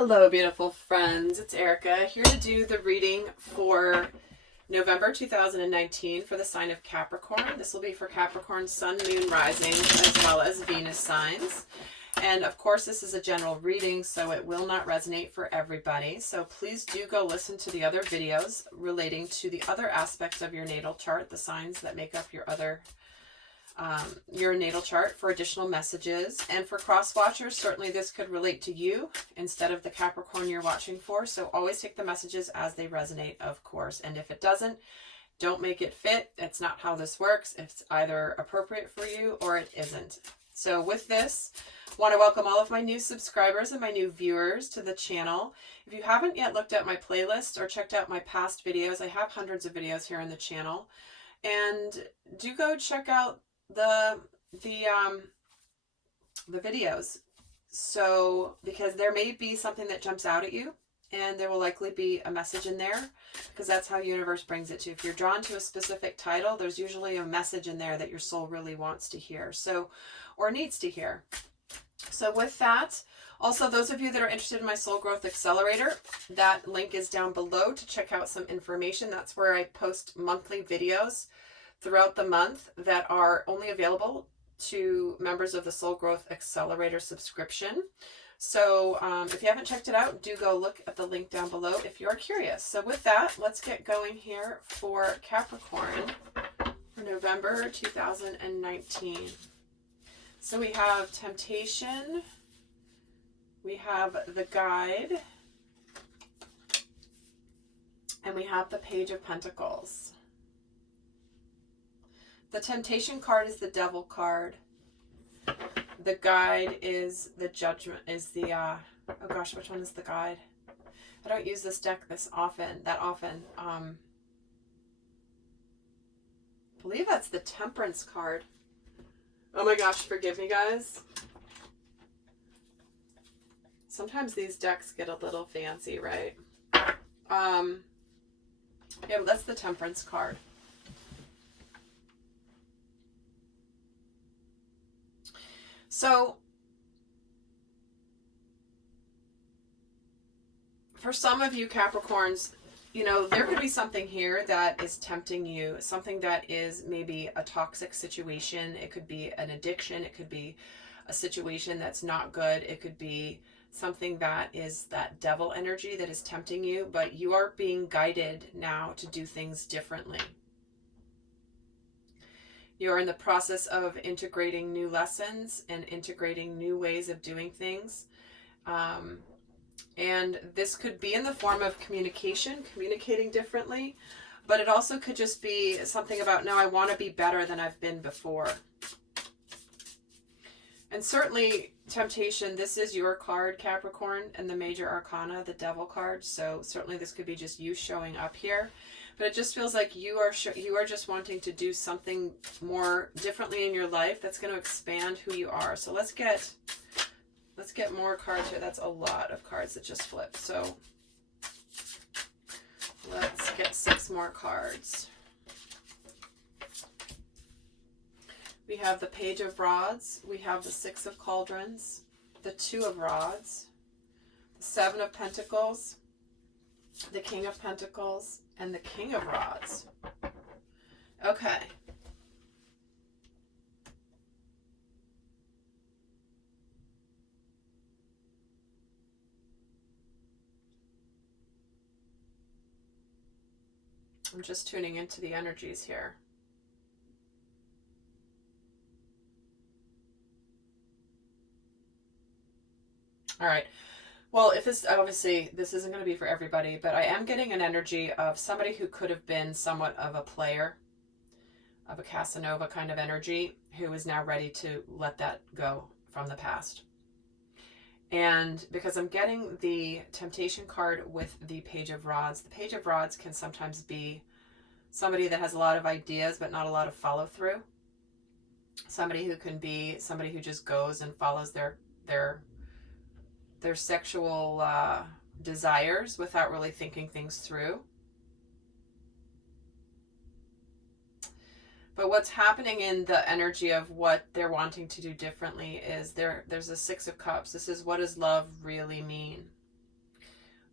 Hello, beautiful friends. It's Erika here to do the reading for November 2019 for the sign of Capricorn. This will be for Capricorn Sun, Moon, Rising, as well as Venus signs. And of course, this is a general reading, so it will not resonate for everybody. So please do go listen to the other videos relating to the other aspects of your natal chart, the signs that make up your natal chart for additional messages. And for cross watchers, certainly this could relate to you instead of the Capricorn you're watching for. So always take the messages as they resonate, of course. And if it doesn't, don't make it fit. It's not how this works. It's either appropriate for you or it isn't. So with this, I want to welcome all of my new subscribers and my new viewers to the channel. If you haven't yet looked at my playlist or checked out my past videos, I have hundreds of videos here on the channel. And do go check out the videos, so because there may be something that jumps out at you, and there will likely be a message in there, because that's how universe brings it to you. If you're drawn to a specific title, there's usually a message in there that your soul really wants to hear, so, or needs to hear. So with that, also those of you that are interested in my Soul Growth Accelerator, that link is down below to check out some information. That's where I post monthly videos throughout the month that are only available to members of the Soul Growth Accelerator subscription. So if you haven't checked it out, do go look at the link down below if you're curious. So with that, let's get going here for Capricorn for November 2019. So we have Temptation, we have the Guide, and we have the Page of Pentacles. The Temptation card is the Devil card. The Guide is the Judgment, is the, oh gosh, which one is the Guide? I don't use this deck that often. I believe that's the Temperance card. Oh my gosh, forgive me guys. Sometimes these decks get a little fancy, right? Yeah, but that's the Temperance card. So, for some of you Capricorns, you know, there could be something here that is tempting you, something that is maybe a toxic situation. It could be an addiction. It could be a situation that's not good. It could be something that is that devil energy that is tempting you, but you are being guided now to do things differently. You're in the process of integrating new lessons and integrating new ways of doing things. And this could be in the form of communication, communicating differently, but it also could just be something about, no, I want to be better than I've been before. And certainly Temptation, this is your card, Capricorn, and the Major Arcana, the Devil card. So certainly this could be just you showing up here. But it just feels like you are just wanting to do something more differently in your life that's going to expand who you are. So let's get more cards here. That's a lot of cards that just flipped. So let's get 6 more cards. We have the Page of Rods. We have the 6 of Cauldrons, the 2 of Rods, the 7 of Pentacles, the King of Pentacles, and the King of Rods. Okay. I'm just tuning into the energies here. All right. Well, if this, obviously, this isn't going to be for everybody, but I am getting an energy of somebody who could have been somewhat of a player, of a Casanova kind of energy, who is now ready to let that go from the past. And because I'm getting the Temptation card with the Page of Rods, the Page of Rods can sometimes be somebody that has a lot of ideas, but not a lot of follow through. Somebody who can be somebody who just goes and follows their sexual desires without really thinking things through. But what's happening in the energy of what they're wanting to do differently is there's a 6 of Cups. This is, what does love really mean?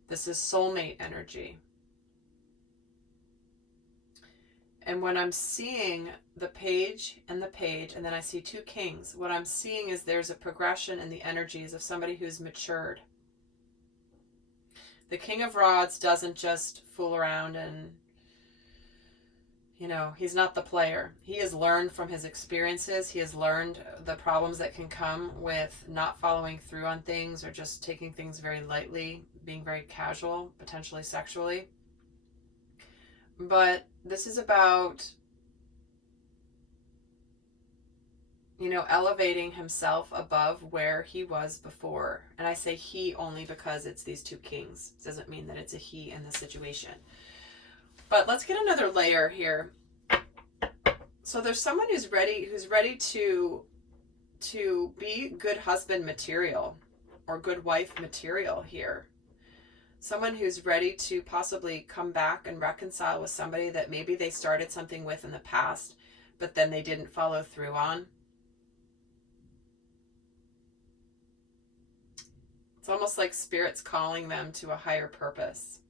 This is soulmate energy. And when I'm seeing the page, and then I see two kings, what I'm seeing is there's a progression in the energies of somebody who's matured. The King of Rods doesn't just fool around and, he's not the player. He has learned from his experiences. He has learned the problems that can come with not following through on things or just taking things very lightly, being very casual, potentially sexually. But this is about, elevating himself above where he was before. And I say he only because it's these two kings. It doesn't mean that it's a he in the situation. But let's get another layer here. So there's someone who's ready to be good husband material or good wife material here. Someone who's ready to possibly come back and reconcile with somebody that maybe they started something with in the past, but then they didn't follow through on. It's almost like Spirit's calling them to a higher purpose.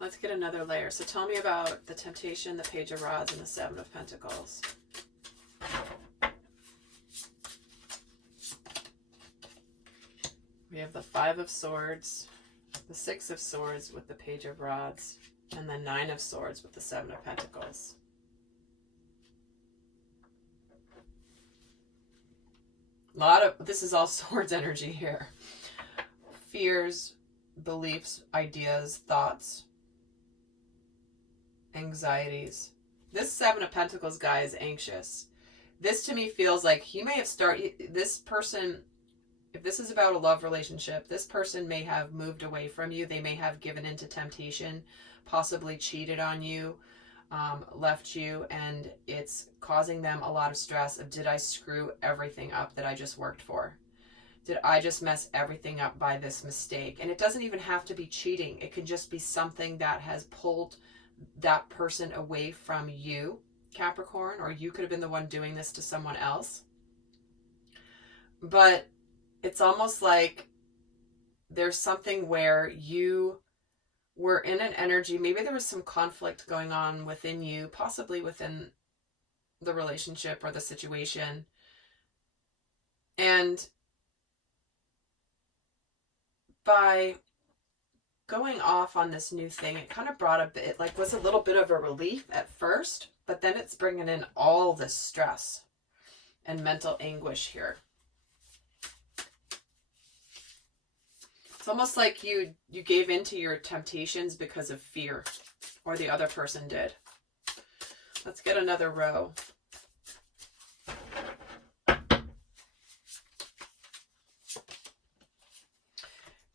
Let's get another layer. So tell me about the Temptation, the Page of Rods, and the Seven of Pentacles. We have the Five of Swords, the Six of Swords with the Page of Rods, and the Nine of Swords with the Seven of Pentacles. This is all swords energy here. Fears, beliefs, ideas, thoughts, anxieties. This Seven of Pentacles guy is anxious. This to me feels like he may have this person, if this is about a love relationship, this person may have moved away from you. They may have given into temptation, possibly cheated on you, left you, and it's causing them a lot of stress of, did I screw everything up that I just worked for? Did I just mess everything up by this mistake? And it doesn't even have to be cheating. It can just be something that has pulled that person away from you, Capricorn, or you could have been the one doing this to someone else. But it's almost like there's something where you were in an energy, maybe there was some conflict going on within you, possibly within the relationship or the situation. And by going off on this new thing, it kind of brought a bit, like was a little bit of a relief at first, but then it's bringing in all this stress and mental anguish here. It's almost like you gave into your temptations because of fear, or the other person did. Let's get another row.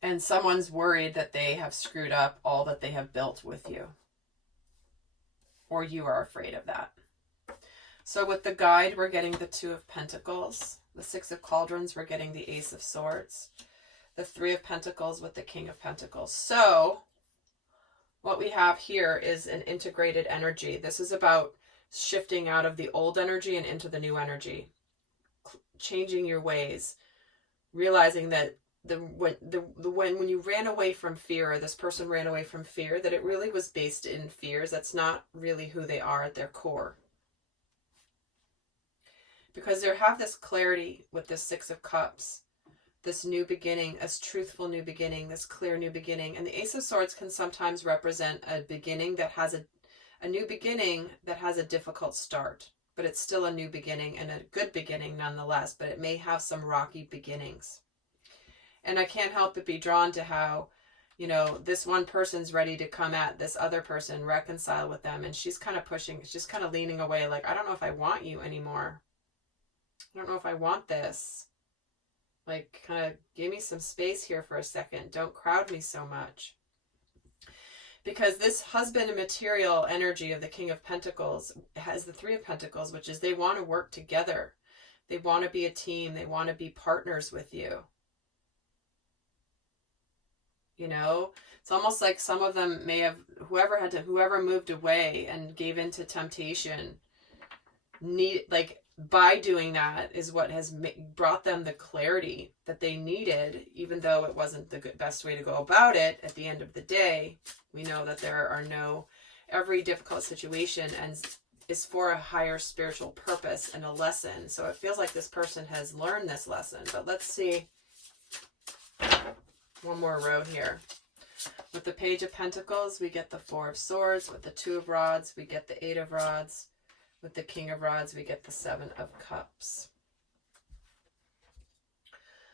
And someone's worried that they have screwed up all that they have built with you. Or you are afraid of that. So with the guide, we're getting the Two of Pentacles. The Six of Cauldrons, we're getting the Ace of Swords. The Three of Pentacles with the King of Pentacles. So what we have here is an integrated energy. This is about shifting out of the old energy and into the new energy. Changing your ways. Realizing that when you ran away from fear, or this person ran away from fear, that it really was based in fears. That's not really who they are at their core. Because they have this clarity with the Six of Cups. This new beginning, this truthful new beginning, this clear new beginning. And the Ace of Swords can sometimes represent a beginning that has a new beginning that has a difficult start. But it's still a new beginning and a good beginning nonetheless. But it may have some rocky beginnings. And I can't help but be drawn to how, this one person's ready to come at this other person, reconcile with them. And she's kind of pushing, she's kind of leaning away like, I don't know if I want you anymore. I don't know if I want this. Like, kind of give me some space here for a second. Don't crowd me so much. Because this husband material energy of the King of Pentacles has the Three of Pentacles, which is they want to work together. They want to be a team. They want to be partners with you. It's almost like some of them may have, whoever moved away and gave into temptation, by doing that is what has brought them the clarity that they needed, even though it wasn't the best way to go about it. At the end of the day, we know that every difficult situation is for a higher spiritual purpose and a lesson. So it feels like this person has learned this lesson. But let's see one more row here. With the Page of Pentacles, we get the Four of Swords. With the Two of Rods, we get the Eight of Rods. With the King of Rods, we get the Seven of Cups.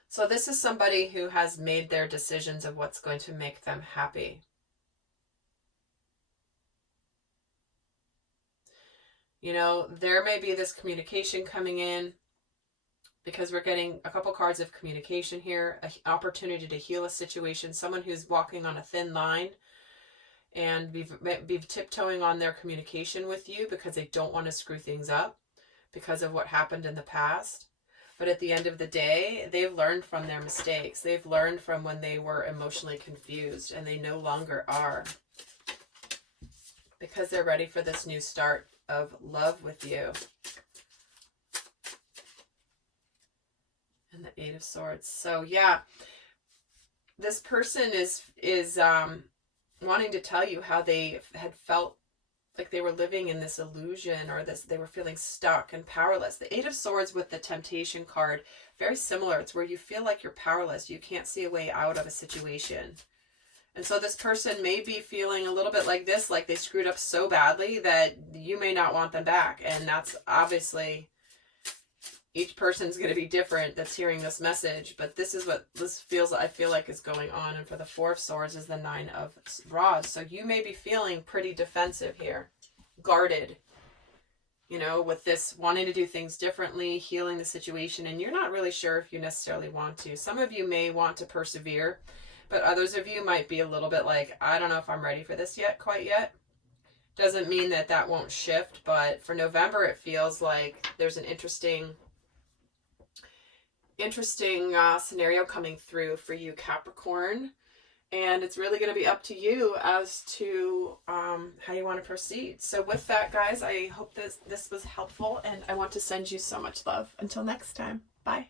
So this is somebody who has made their decisions of what's going to make them happy. You know, there may be this communication coming in, because we're getting a couple cards of communication here, an opportunity to heal a situation, someone who's walking on a thin line and be tiptoeing on their communication with you because they don't want to screw things up because of what happened in the past. But at the end of the day, they've learned from their mistakes. They've learned from when they were emotionally confused, and they no longer are, because they're ready for this new start of love with you. And the Eight of Swords. So yeah, this person is wanting to tell you how they had felt like they were living in this illusion, or they were feeling stuck and powerless. The Eight of Swords with the Temptation card, very similar. It's where you feel like you're powerless. You can't see a way out of a situation. And so this person may be feeling a little bit like this, like they screwed up so badly that you may not want them back. And that's obviously, each person's going to be different that's hearing this message, but this is what I feel like is going on. And for the Four of Swords is the Nine of Rods. So you may be feeling pretty defensive here, guarded, you know, with this wanting to do things differently, healing the situation, and you're not really sure if you necessarily want to. Some of you may want to persevere, but others of you might be a little bit like, I don't know if I'm ready for this quite yet. Doesn't mean that won't shift, but for November, it feels like there's an interesting scenario coming through for you, Capricorn. And it's really going to be up to you as to how you want to proceed. So with that, guys, I hope this was helpful, and I want to send you so much love. Until next time, bye.